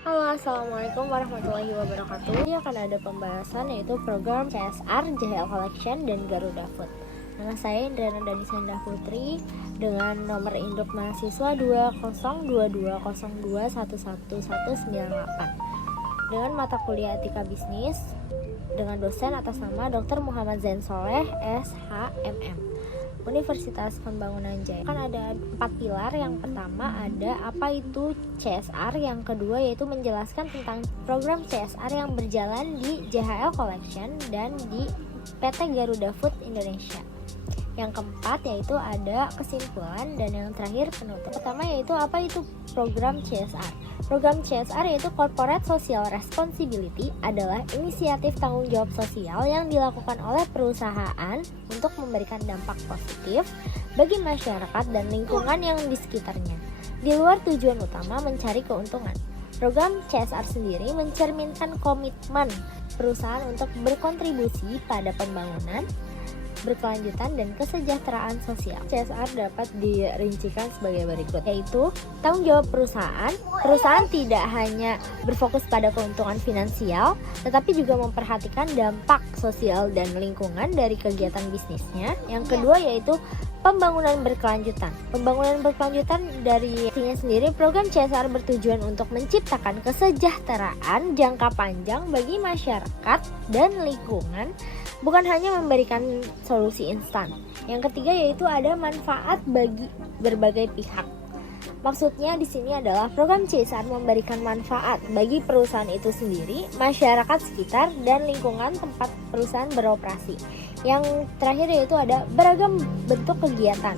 Halo, Assalamualaikum warahmatullahi wabarakatuh. Ini akan ada pembahasan yaitu program CSR, JHL Collection, dan Garuda Food. Nama saya Indriana Danisenda Putri dengan nomor induk mahasiswa 202202111198 dengan mata kuliah etika bisnis dengan dosen atas nama Dr. Muhammad Zain Soleh, SHMM. Universitas Pembangunan Jaya. Kan ada 4 pilar. Yang pertama ada apa itu CSR, yang kedua yaitu menjelaskan tentang program CSR yang berjalan di JHL Collection dan di PT Garuda Food Indonesia. Yang keempat yaitu ada kesimpulan, dan yang terakhir penutup. Pertama yaitu apa itu program CSR. Program CSR yaitu Corporate Social Responsibility, adalah inisiatif tanggung jawab sosial yang dilakukan oleh perusahaan untuk memberikan dampak positif bagi masyarakat dan lingkungan yang di sekitarnya, di luar tujuan utama mencari keuntungan. Program CSR sendiri mencerminkan komitmen perusahaan untuk berkontribusi pada pembangunan berkelanjutan dan kesejahteraan sosial. CSR dapat dirincikan sebagai berikut, yaitu tanggung jawab perusahaan. Perusahaan tidak hanya berfokus pada keuntungan finansial, tetapi juga memperhatikan dampak sosial dan lingkungan dari kegiatan bisnisnya. Yang kedua yaitu pembangunan berkelanjutan. Pembangunan berkelanjutan dari artinya sendiri, program CSR bertujuan untuk menciptakan kesejahteraan jangka panjang bagi masyarakat dan lingkungan, bukan hanya memberikan solusi instan. Yang ketiga yaitu ada manfaat bagi berbagai pihak. Maksudnya di sini adalah program CSR memberikan manfaat bagi perusahaan itu sendiri, masyarakat sekitar, dan lingkungan tempat perusahaan beroperasi. Yang terakhir yaitu ada beragam bentuk kegiatan.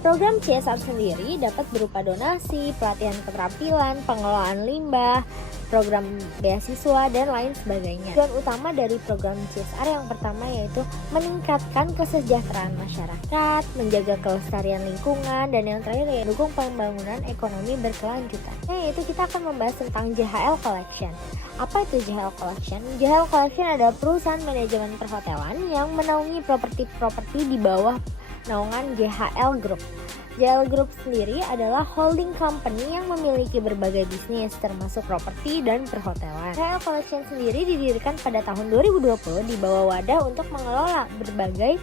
Program CSR sendiri dapat berupa donasi, pelatihan keterampilan, pengelolaan limbah, program beasiswa, dan lain sebagainya. Tujuan utama dari program CSR yang pertama yaitu meningkatkan kesejahteraan masyarakat, menjaga kelestarian lingkungan, dan yang terakhir yaitu mendukung pembangunan ekonomi berkelanjutan. Yaitu kita akan membahas tentang JHL Collection. Apa itu JHL Collection? JHL Collection adalah perusahaan manajemen perhotelan yang menaungi properti-properti di bawah naungan JHL Group. JHL Group sendiri adalah holding company yang memiliki berbagai bisnis termasuk properti dan perhotelan. JHL Collection sendiri didirikan pada tahun 2020 di bawah wadah untuk mengelola berbagai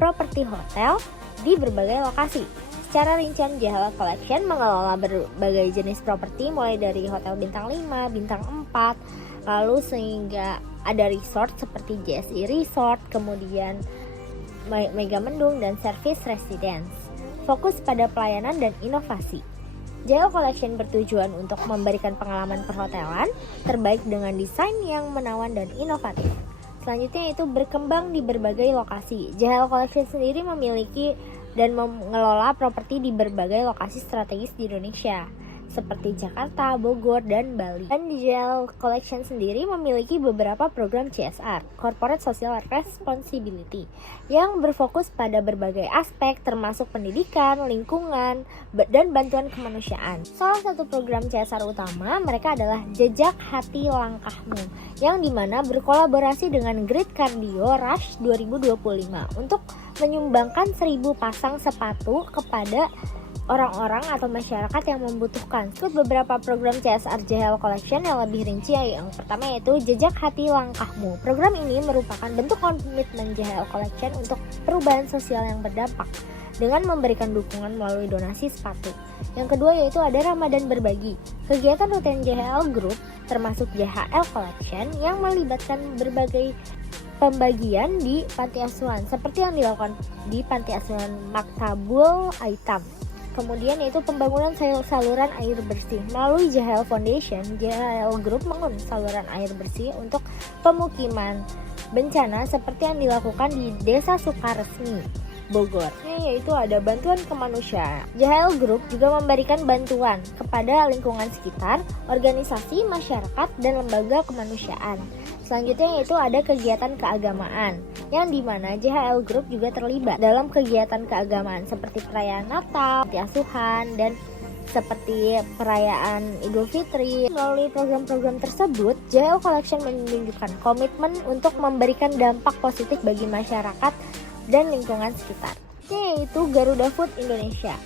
properti hotel di berbagai lokasi. Secara rincian, JHL Collection mengelola berbagai jenis properti mulai dari hotel bintang 5, bintang 4, lalu sehingga ada resort seperti JSI Resort, kemudian Mega Mendung, dan Service Residence. Fokus pada pelayanan dan inovasi. JHL Collection bertujuan untuk memberikan pengalaman perhotelan terbaik dengan desain yang menawan dan inovatif. Selanjutnya itu berkembang di berbagai lokasi. JHL Collection sendiri memiliki dan mengelola properti di berbagai lokasi strategis di Indonesia, seperti Jakarta, Bogor, dan Bali. Dan JHL Collection sendiri memiliki beberapa program CSR, Corporate Social Responsibility, yang berfokus pada berbagai aspek termasuk pendidikan, lingkungan, dan bantuan kemanusiaan. Salah satu program CSR utama mereka adalah Jejak Hati Langkahmu, yang dimana berkolaborasi dengan Great Cardio Rush 2025 untuk menyumbangkan 1000 pasang sepatu kepada orang-orang atau masyarakat yang membutuhkan. Ikut beberapa program CSR JHL Collection yang lebih rinci. Yang pertama yaitu Jejak Hati Langkahmu. Program ini merupakan bentuk komitmen JHL Collection untuk perubahan sosial yang berdampak dengan memberikan dukungan melalui donasi sepatu. Yang kedua yaitu ada Ramadan Berbagi. Kegiatan rutin JHL Group termasuk JHL Collection yang melibatkan berbagai pembagian di panti asuhan seperti yang dilakukan di panti asuhan Maktabul Aitam. Kemudian yaitu pembangunan saluran air bersih. Melalui JHL Foundation, JHL Group membangun saluran air bersih untuk pemukiman bencana seperti yang dilakukan di Desa Sukaresmi, Bogor. Yaitu ada bantuan kemanusiaan. JHL Group juga memberikan bantuan kepada lingkungan sekitar, organisasi, masyarakat, dan lembaga kemanusiaan. Selanjutnya yaitu ada kegiatan keagamaan, yang dimana JHL Group juga terlibat dalam kegiatan keagamaan seperti perayaan Natal, panti asuhan, dan seperti perayaan Idul Fitri. Melalui program-program tersebut, JHL Collection menunjukkan komitmen untuk memberikan dampak positif bagi masyarakat dan lingkungan sekitar. Yaitu Garuda Food Indonesia.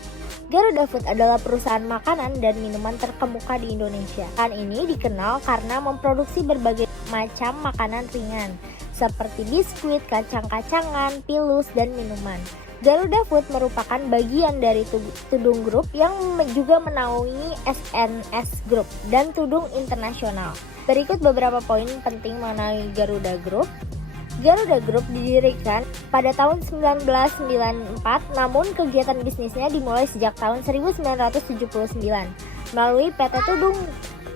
Garuda Food adalah perusahaan makanan dan minuman terkemuka di Indonesia. Perusahaan ini dikenal karena memproduksi berbagai macam makanan ringan, seperti biskuit, kacang-kacangan, pilus, dan minuman. Garuda Food merupakan bagian dari Tudung Group yang juga menaungi SNS Group dan Tudung Internasional. Berikut beberapa poin penting mengenai Garuda Group. Garuda Group didirikan pada tahun 1994, namun kegiatan bisnisnya dimulai sejak tahun 1979 melalui PT Tudung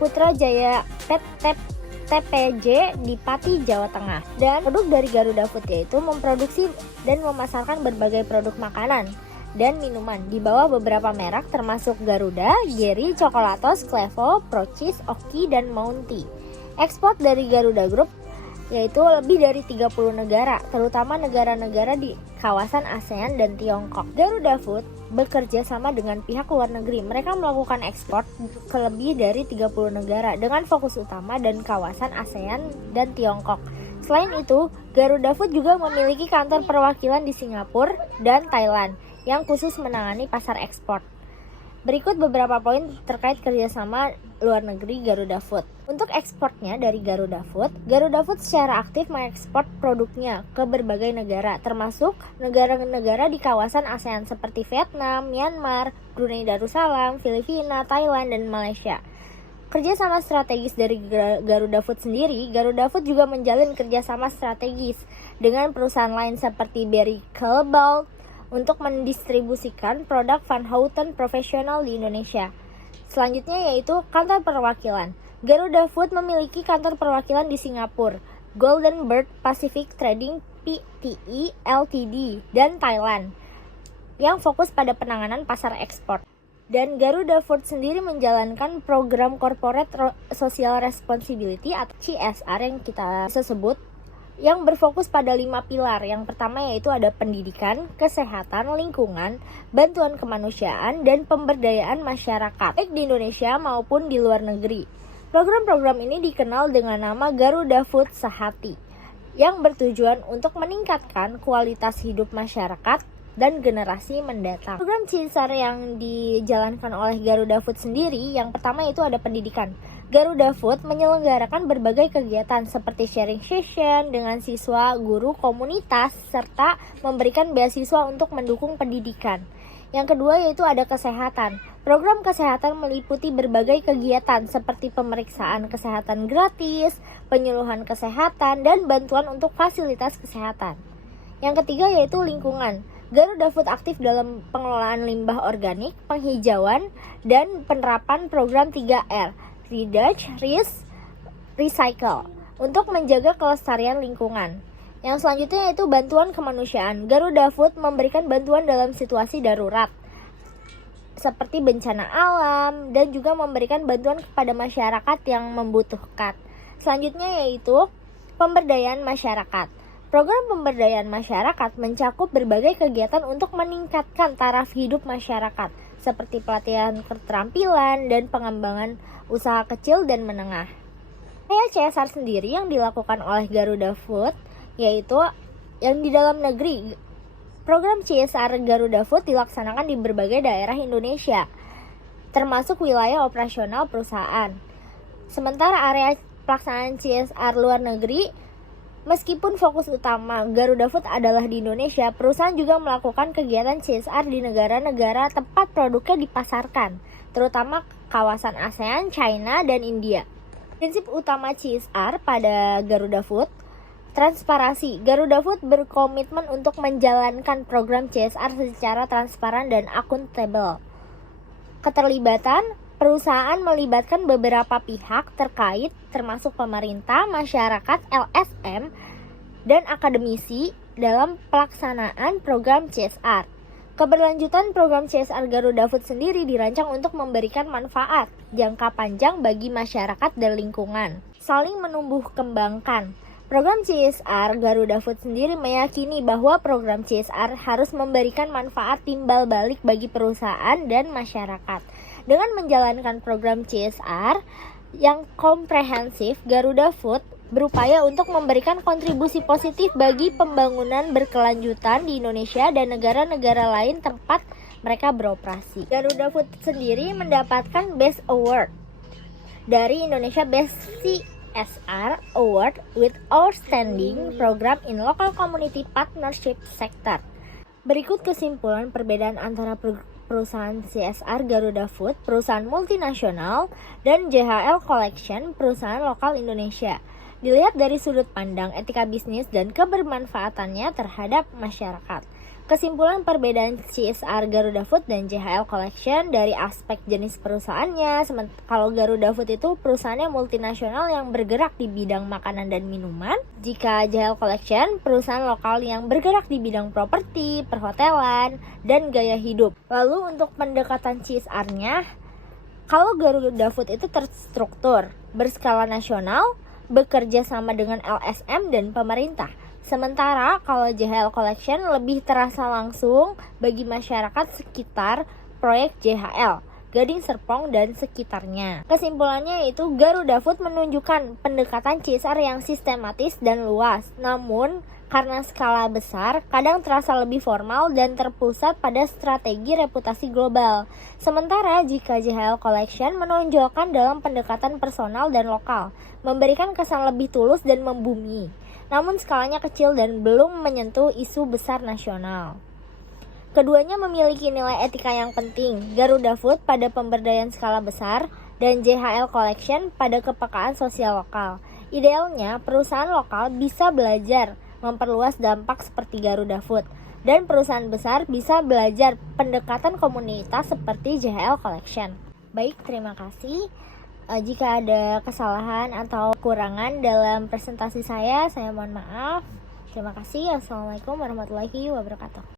Putra Jaya TPJ di Pati, Jawa Tengah. Dan produk dari Garuda Food yaitu memproduksi dan memasarkan berbagai produk makanan dan minuman di bawah beberapa merek termasuk Garuda, Geri, Coklatos, Klevo, Procis, Oki, dan Mounty. Ekspor dari Garuda Group yaitu lebih dari 30 negara, terutama negara-negara di kawasan ASEAN dan Tiongkok. Garuda Food bekerja sama dengan pihak luar negeri. Mereka melakukan ekspor ke lebih dari 30 negara dengan fokus utama dan kawasan ASEAN dan Tiongkok. Selain itu, Garuda Food juga memiliki kantor perwakilan di Singapura dan Thailand yang khusus menangani pasar ekspor. Berikut beberapa poin terkait kerjasama luar negeri Garuda Food. Untuk ekspornya dari Garuda Food secara aktif mengekspor produknya ke berbagai negara, termasuk negara-negara di kawasan ASEAN seperti Vietnam, Myanmar, Brunei Darussalam, Filipina, Thailand, dan Malaysia. Kerjasama strategis dari Garuda Food sendiri, Garuda Food juga menjalin kerjasama strategis dengan perusahaan lain seperti Berry Global untuk mendistribusikan produk Van Houten Professional di Indonesia. Selanjutnya yaitu kantor perwakilan. Garuda Food memiliki kantor perwakilan di Singapura, Golden Bird Pacific Trading Pte Ltd, dan Thailand yang fokus pada penanganan pasar ekspor. Dan Garuda Food sendiri menjalankan program Corporate Social Responsibility atau CSR yang kita sebut, yang berfokus pada 5 pilar. Yang pertama yaitu ada pendidikan, kesehatan, lingkungan, bantuan kemanusiaan, dan pemberdayaan masyarakat, baik di Indonesia maupun di luar negeri. Program-program ini dikenal dengan nama Garuda Food Sehati, yang bertujuan untuk meningkatkan kualitas hidup masyarakat dan generasi mendatang. Program CSR yang dijalankan oleh Garuda Food sendiri, yang pertama yaitu ada pendidikan. Garuda Food menyelenggarakan berbagai kegiatan seperti sharing session dengan siswa, guru, komunitas, serta memberikan beasiswa untuk mendukung pendidikan. Yang kedua yaitu ada kesehatan. Program kesehatan meliputi berbagai kegiatan seperti pemeriksaan kesehatan gratis, penyuluhan kesehatan, dan bantuan untuk fasilitas kesehatan. Yang ketiga yaitu lingkungan. Garuda Food aktif dalam pengelolaan limbah organik, penghijauan, dan penerapan program 3R, Reduce, Reuse, Recycle, untuk menjaga kelestarian lingkungan. Yang selanjutnya yaitu bantuan kemanusiaan. Garuda Food memberikan bantuan dalam situasi darurat seperti bencana alam dan juga memberikan bantuan kepada masyarakat yang membutuhkan. Selanjutnya yaitu pemberdayaan masyarakat. Program pemberdayaan masyarakat mencakup berbagai kegiatan untuk meningkatkan taraf hidup masyarakat seperti pelatihan keterampilan dan pengembangan usaha kecil dan menengah. CSR sendiri yang dilakukan oleh Garuda Food yaitu yang di dalam negeri. Program CSR Garuda Food dilaksanakan di berbagai daerah Indonesia, termasuk wilayah operasional perusahaan. Sementara area pelaksanaan CSR luar negeri, meskipun fokus utama Garuda Food adalah di Indonesia, perusahaan juga melakukan kegiatan CSR di negara-negara tempat produknya dipasarkan, terutama kawasan ASEAN, China, dan India. Prinsip utama CSR pada Garuda Food: transparansi. Garuda Food berkomitmen untuk menjalankan program CSR secara transparan dan akuntabel. Keterlibatan. Perusahaan melibatkan beberapa pihak terkait termasuk pemerintah, masyarakat, LSM, dan akademisi dalam pelaksanaan program CSR. Keberlanjutan program CSR Garuda Food sendiri dirancang untuk memberikan manfaat jangka panjang bagi masyarakat dan lingkungan. Saling menumbuh kembangkan. Program CSR Garuda Food sendiri meyakini bahwa program CSR harus memberikan manfaat timbal balik bagi perusahaan dan masyarakat. Dengan menjalankan program CSR yang komprehensif, Garuda Food berupaya untuk memberikan kontribusi positif bagi pembangunan berkelanjutan di Indonesia dan negara-negara lain tempat mereka beroperasi. Garuda Food sendiri mendapatkan Best Award dari Indonesia Best CSR Award with Outstanding Program in Local Community Partnership Sector. Berikut kesimpulan perbedaan antara perusahaan CSR Garuda Food, perusahaan multinasional, dan JHL Collection, perusahaan lokal Indonesia. Dilihat dari sudut pandang etika bisnis dan kebermanfaatannya terhadap masyarakat. Kesimpulan perbedaan CSR Garuda Food dan JHL Collection dari aspek jenis perusahaannya. Kalau Garuda Food itu perusahaannya multinasional yang bergerak di bidang makanan dan minuman. Jika JHL Collection, perusahaan lokal yang bergerak di bidang properti, perhotelan, dan gaya hidup. Lalu untuk pendekatan CSR-nya, kalau Garuda Food itu terstruktur, berskala nasional, bekerja sama dengan LSM dan pemerintah. Sementara kalau JHL Collection lebih terasa langsung bagi masyarakat sekitar proyek JHL, Gading Serpong dan sekitarnya. Kesimpulannya yaitu Garuda Food menunjukkan pendekatan CSR yang sistematis dan luas. Namun karena skala besar, kadang terasa lebih formal dan terpusat pada strategi reputasi global. Sementara jika JHL Collection menonjolkan dalam pendekatan personal dan lokal, memberikan kesan lebih tulus dan membumi. Namun skalanya kecil dan belum menyentuh isu besar nasional. Keduanya memiliki nilai etika yang penting, Garuda Food pada pemberdayaan skala besar dan JHL Collection pada kepekaan sosial lokal. Idealnya, perusahaan lokal bisa belajar memperluas dampak seperti Garuda Food, dan perusahaan besar bisa belajar pendekatan komunitas seperti JHL Collection. Baik, terima kasih. Jika ada kesalahan atau kekurangan dalam presentasi saya mohon maaf. Terima kasih. Assalamualaikum warahmatullahi wabarakatuh.